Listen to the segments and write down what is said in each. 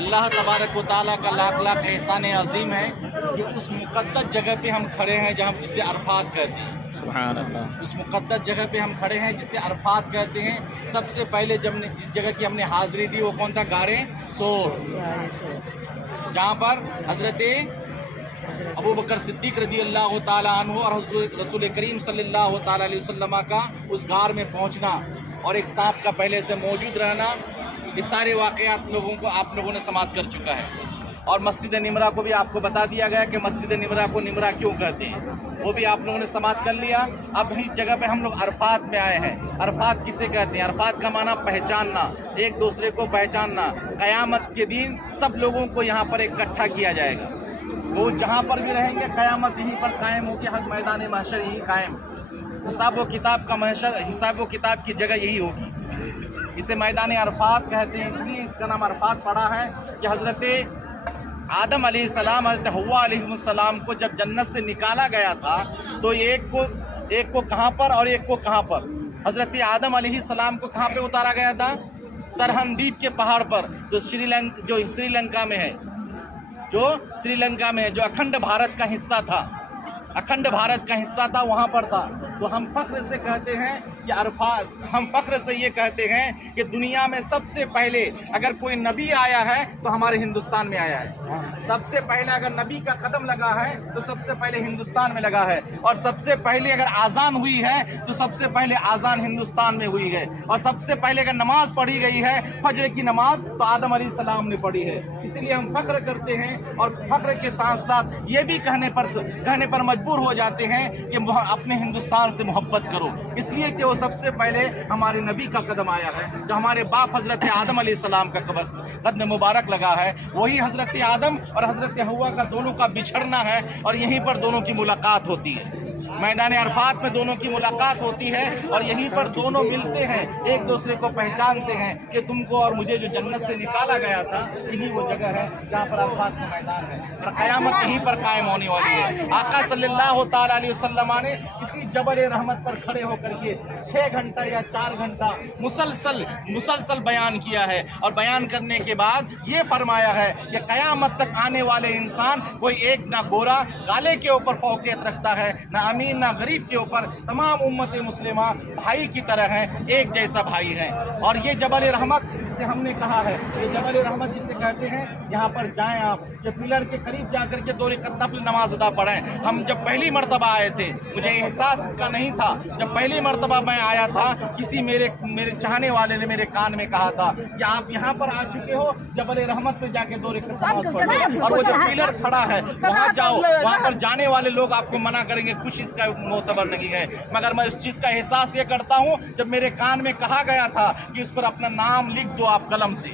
اللہ تبارک و تعالیٰ کا لاکھ لاکھ احسان عظیم ہے کہ اس مقدس جگہ پہ ہم کھڑے ہیں جہاں جسے عرفات کہتے ہیں۔ سبحان اللہ۔ اس مقدس جگہ پہ ہم کھڑے ہیں جسے عرفات کہتے ہیں۔ سب سے پہلے جب جس جگہ کی ہم نے حاضری دی وہ کون تھا؟ غار ثور، جہاں پر حضرت ابو بکر صدیق رضی اللہ تعالیٰ عنہ اور رسول کریم صلی اللہ تعالیٰ علیہ وسلم کا اس غار میں پہنچنا اور ایک سانپ کا پہلے سے موجود رہنا، یہ سارے واقعات آپ لوگوں نے سماعت کر چکا ہے۔ اور مسجد نمرہ کو بھی آپ کو بتا دیا گیا کہ مسجد نمرہ کو نمرہ کیوں کہتے ہیں، وہ بھی آپ لوگوں نے سماعت کر لیا۔ اب اس جگہ پہ ہم لوگ عرفات میں آئے ہیں۔ عرفات کسے کہتے ہیں؟ عرفات کا معنی پہچاننا، ایک دوسرے کو پہچاننا۔ قیامت کے دن سب لوگوں کو یہاں پر اکٹھا کیا جائے گا، وہ جہاں پر بھی رہیں گے قیامت یہیں پر قائم ہوگی، حق میدان محشر یہی قائم، حساب و کتاب کا محشر، حساب و کتاب کی جگہ یہی ہوگی۔ اسے میدان عرفات کہتے ہیں، اس لیے اس کا نام عرفات پڑا ہے کہ حضرت آدم علیہ السلام، حضرت حوا علیہ السلام کو جب جنت سے نکالا گیا تھا تو ایک کو کہاں پر اور ایک کو کہاں پر؟ حضرت آدم علیہ السلام کو کہاں پہ اتارا گیا تھا؟ سرہن دیپ کے پہاڑ پر، جو سری لنکا میں ہے، جو اکھنڈ بھارت کا حصہ تھا، اکھنڈ بھارت کا حصہ تھا، وہاں پر تھا۔ تو ہم فخر سے کہتے ہیں کہ عرفات، ہم فخر سے یہ کہتے ہیں کہ دنیا میں سب سے پہلے اگر کوئی نبی آیا ہے تو ہمارے ہندوستان میں آیا ہے۔ سب سے پہلے اگر نبی کا قدم لگا ہے تو سب سے پہلے ہندوستان میں لگا ہے، اور سب سے پہلے اگر آذان ہوئی ہے تو سب سے پہلے آذان ہندوستان میں ہوئی ہے، اور سب سے پہلے اگر نماز پڑھی گئی ہے فجر کی نماز تو آدم علیہ السلام نے پڑھی ہے۔ اس لیے ہم فخر کرتے ہیں، اور فخر کے ساتھ ساتھ یہ بھی کہنے پر مجبور ہو جاتے ہیں کہ اپنے ہندوستان سے محبت کرو، اس لیے کہ وہ سب سے پہلے ہمارے نبی کا قدم آیا ہے، جو ہمارے باپ حضرت آدم علیہ السلام کا قدم مبارک لگا ہے، وہی حضرت آدم اور حضرت حوا کا دونوں کا بچھڑنا ہے، اور یہیں پر دونوں کی ملاقات ہوتی ہے۔ میدان عرفات میں دونوں کی ملاقات ہوتی ہے، اور یہیں پر دونوں ملتے ہیں، ایک دوسرے کو پہچانتے ہیں کہ تم کو اور مجھے جو جنت سے نکالا گیا تھا یہی وہ جگہ ہے جہاں پر عرفات کا میدان ہے، اور قیامت یہیں پر قائم ہونے والی ہے۔ آقا صلی اللہ تعالیٰ علیہ وسلم نے اسی جبل رحمت پر کھڑے ہو کر کے 6 گھنٹہ یا 4 گھنٹہ مسلسل بیان کیا ہے، اور بیان کرنے کے بعد یہ فرمایا ہے کہ قیامت تک آنے والے انسان کوئی ایک نہ گورا کالے کے اوپر فوقیت رکھتا ہے، نہ امیر نہ غریب کے اوپر، تمام امت مسلمہ بھائی کی طرح ہیں، ایک جیسا بھائی ہیں۔ اور یہ جبل رحمت جسے ہم نے کہا ہے، یہ جبل رحمت جسے کہتے ہیں، یہاں پر جائیں آپ، کہ پلر کے قریب جا کر کے 2 رکعت نفل نماز ادا پڑھیں۔ ہم جب پہلی مرتبہ آئے تھے مجھے احساس اس کا نہیں تھا، جب پہلی مرتبہ میں آیا تھا کسی میرے چاہنے والے نے میرے کان میں کہا تھا کہ آپ یہاں پر آ چکے ہو، جبل رحمت پہ جا کے 2 رکعت نماز پڑھو، اور وہ جو پلر کھڑا ہے وہاں جاؤ، وہاں پر جانے والے لوگ آپ کو منع کریں گے، کچھ اس کا معتبر نہیں ہے، مگر میں اس چیز کا احساس یہ کرتا ہوں جب میرے کان میں کہا گیا تھا کہ اس پر اپنا نام لکھ دو، آپ قلم سے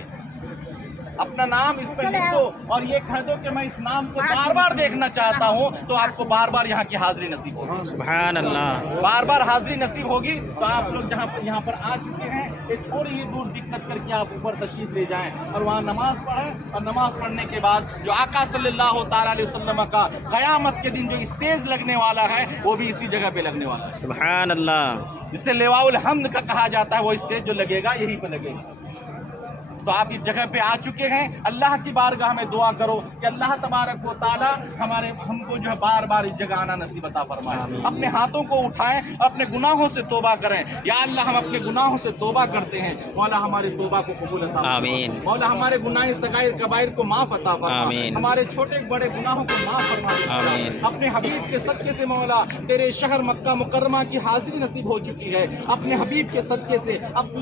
اپنا نام اس پہ لکھ دو، اور یہ کہہ دو کہ میں اس نام کو بار بار دیکھنا چاہتا ہوں، تو آپ کو بار بار یہاں کی حاضری نصیب ہوگی۔ سبحان اللہ۔ بار بار حاضری نصیب ہوگی، تو آپ لوگ یہاں پر آ چکے ہیں، ایک تھوڑی ہی دور دقت کر کے آپ اوپر تشریف لے جائیں اور وہاں نماز پڑھیں، اور نماز پڑھنے کے بعد جو آقا صلی اللہ تعالیٰ علیہ وسلم کا قیامت کے دن جو اسٹیج لگنے والا ہے وہ بھی اسی جگہ پہ لگنے والا ہے۔ سبحان اللہ۔ جسے لواء الحمد کا کہا جاتا ہے، وہ اسٹیج جو لگے گا یہیں پہ لگے گا۔ تو آپ اس جگہ پہ آ چکے ہیں، اللہ کی بارگاہ میں دعا کرو کہ اللہ تبارک و تعالیٰ ہم کو جو ہے بار بار اس جگہ آنا نصیب عطا فرمائے۔ اپنے ہاتھوں کو اٹھائیں، اپنے گناہوں سے توبہ کریں، یا اللہ ہم اپنے گناہوں سے توبہ کرتے ہیں، مولا ہماری توبہ کو قبول عطا فرمائے، مولا ہمارے گناہ صغائر کبائر کو معاف عطا فرمائے، ہمارے چھوٹے بڑے گناہوں کو معاف فرمائے، اپنے حبیب کے صدقے سے مولا تیرے شہر مکہ مکرمہ کی حاضری نصیب ہو چکی ہے، اپنے حبیب کے صدقے سے اب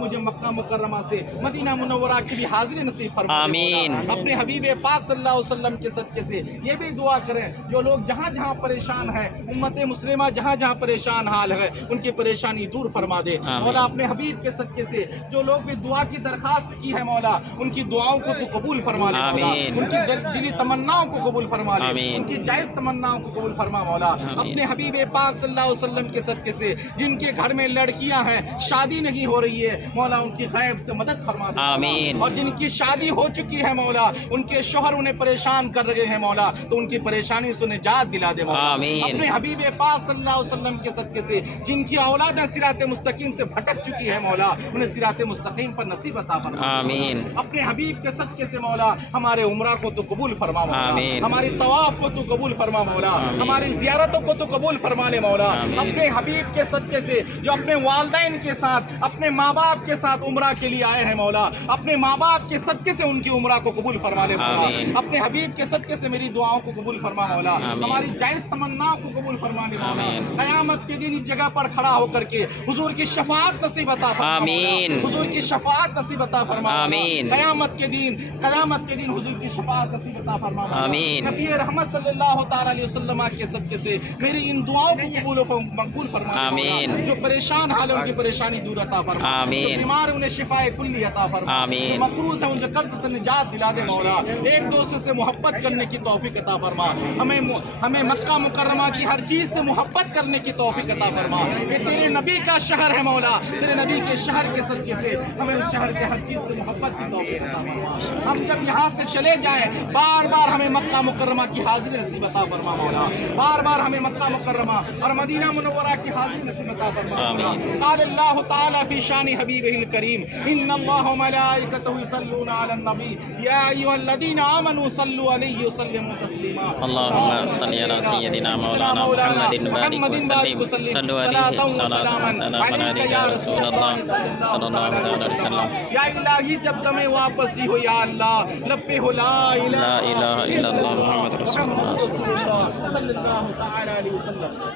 مجھے مکہ مکرمہ سے مدینہ منورہ کی بھی حاضری نصیب فرما دے، اپنے حبیب پاک صلی اللہ علیہ وسلم کے صدقے سے یہ بھی دعا کریں جو لوگ جہاں جہاں پریشان ہیں، امت مسلمہ جہاں جہاں پریشان حال ہے ان کی پریشانی دور فرما دے مولا، اپنے حبیب کے صدقے سے جو لوگ بھی دعا کی درخواست کی ہے مولا ان کی دعاؤں کو تو قبول فرما لے مولا، ان کی دلی تمناؤں کو قبول فرما لے، ان کی جائز تمناؤں کو قبول فرما مولا، اپنے حبیب پاک صلی اللہ علیہ وسلم کے صدقے سے جن کے گھر میں لڑکیاں ہیں، شادی نہیں ہو رہی ہے مولا، ان کی غیب سے مدد حفاظت فرما دے آمین۔ اور جن کی شادی ہو چکی ہے مولا ان کے شوہر انہیں پریشان کر رہے ہیں مولا تو ان کی پریشانی سے نجات دلا دے مولا آمین۔ اپنے حبیب پاک صلی اللہ علیہ وسلم کے صدقے سے جن کی اولادیں صراط مستقیم سے بھٹک چکی ہے مولا انہیں صراط مستقیم پر نصیب عطا فرما آمین۔ اپنے حبیب کے صدقے سے مولا ہمارے عمرہ کو تو قبول فرما مولا آمین۔ ہماری طواف کو تو قبول فرما مولا آمین۔ ہماری زیارتوں کو تو قبول فرما لے مولا آمین۔ اپنے حبیب کے صدقے سے جو اپنے والدین کے ساتھ اپنے ماں باپ کے ساتھ عمرہ کے لیے آئے ہیں مولا اپنے ماں باپ کے صدقے سے ان کی عمرہ کو قبول فرما لے مولا آمین۔ اپنے حبیب کے صدقے سے میری دعاؤں کو قبول فرما مولا آمین۔ ہماری جائز تمناؤں کو قبول فرما لے مولا آمین۔ قیامت کے دن اس جگہ پر کھڑا ہو کر کے حضور کی شفاعت نصیب عطا فرما مولا آمین۔ حضور کی شفاعت نصیب عطا فرما مولا آمین۔ قیامت کے دن حضور کی شفاعت نصیب عطا فرما مولا آمین۔ نبی رحمت صلی اللہ تعالی علیہ وسلم کے صدقے سے میری ان دعاؤں کو قبول و مقبول فرما دے مولا۔ آمین۔ جو پریشان حال ہے ان کی پریشانی دور عطا فرما آمین۔ جو بیمار انہیں شفاء کلی عطا فرما آمین۔ جو مقروض ہے ان سے قرض سے نجات دلا دے مولا ایک دوسرے سے محبت کرنے کی توفیق عطا فرما ہمیں مکہ مکرمہ کی ہر چیز سے محبت کرنے کی توفیق عطا فرما یہ تیرے نبی کا شہر ہے مولا تیرے نبی کے شہر کے صدقے سے ہمیں اس شہر کے ہر چیز سے محبت کی توفیق عطا فرما ہم سب یہاں سے چلے جائیں بار بار ہمیں مکہ مکرمہ کی حاضری نصیب عطا فرما مولا بار بار ہمیں مکہ مکرمہ اور مدینہ منورہ کی حاضری نصیب عطا فرما مولا قال اللہ تعالی فی شان حبیبہ الکریم ان اللہ وملائکتہ یصلون علی النبی یا ایھا الذین آمنوا صلوا علیہ وسلموا تسلیما اللهم صل على سيدنا مولانا محمد وبارك وسلم صلوا عليه وسلم سلام عليك يا رسول الله صلى الله عليه وسلم یا الہی جب تمہیں واپسی ہو یا اللہ لبے ہو لا الہ لا الہ الا اللہ محمد رسول اللہ صلی اللہ تعالی علیہ وسلم